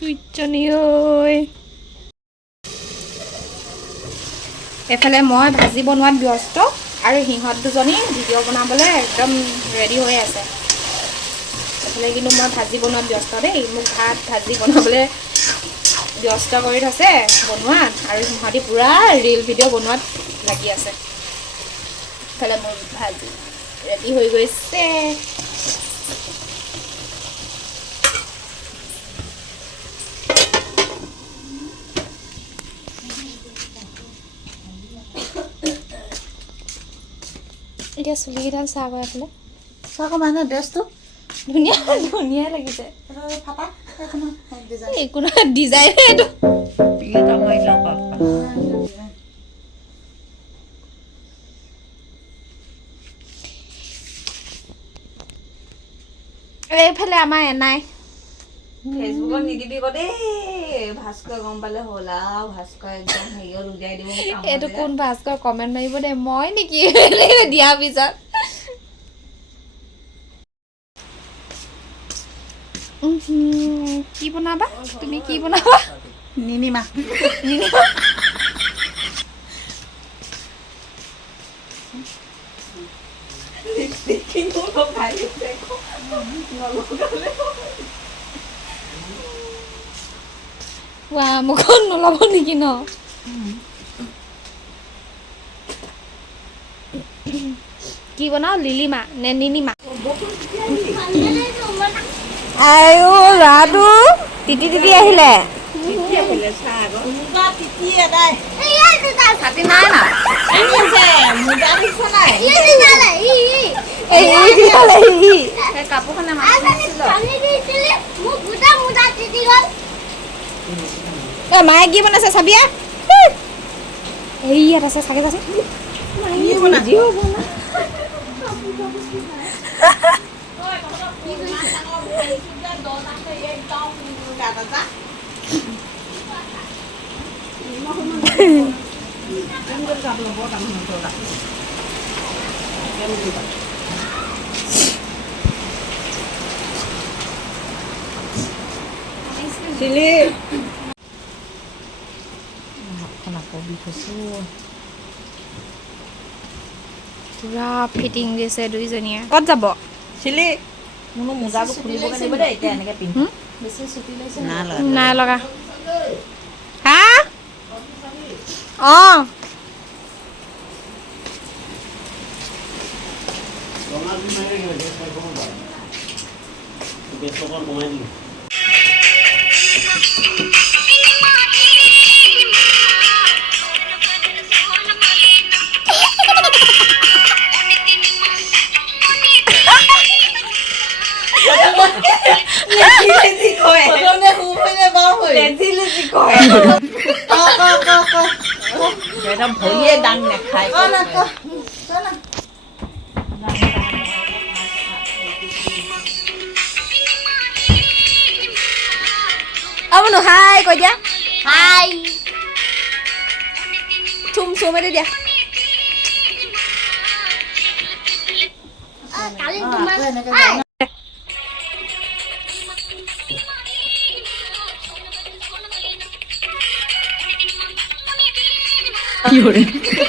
টুইটনি ঐ এফালে মই ভাজি বনোৱাত ব্যস্ত আৰু সিহঁত দুজনী ভিডিঅ' বনাবলৈ একদম ৰেডি হৈ আছে এফালে কিন্তু মই ভাজি বনোৱাত ব্যস্ত দেই মোক ভাত ভাজি বনাবলৈ ব্যস্ত কৰি থৈছে বনোৱাত আৰু সিহঁতি পুৰা ৰিল ভিডিঅ' বনোৱাত লাগি আছে এফালে মোৰ ভাজি ৰেডি হৈ গৈছে এতিয়া চুলিকেইডাল চাহ গৈ এফালে চাহ মানে ড্ৰেছটো ধুনীয়া ধুনীয়া লাগিছে ফাটা একো নহয় ডিজাইন এইটো এইফালে আমাৰ এনাই ফেচবুকত নিদিবি ক দেই ভাস্কৰ গম পালে হ'ল আৰু ভাস্কৰ একদম হেৰিয়ত উলিয়াই দিব এইটো কোন ভাস্কৰ কমেণ্ট মাৰিব দেই মই নেকি দিয়াৰ পিছত কি বনাবা তুমি কি বনাবা নিনিমা মুখত নল'ব নেকি ন কি বনাও লিলিমা নে নিনিমা আইও ল'ৰাটো তিতি তিতি আহিলে মায়ে কি বনাইছে চাবিয়া এই ইয়াত আছে চাগে যাচোন পুৰা ফিটিং দিছে দুইজনীয়ে ক'ত যাব চিলি মোৰ মোজাটো খুলিবগে দিব দেই এতিয়া এনেকে পিন্ধি বেছি ছুটি লৈছে নাই লগা হা অঁ ভৰিয়ে দাং নেখায় মনু হাই কৈ দিয়া হাই চুম চুমে দিয়া কি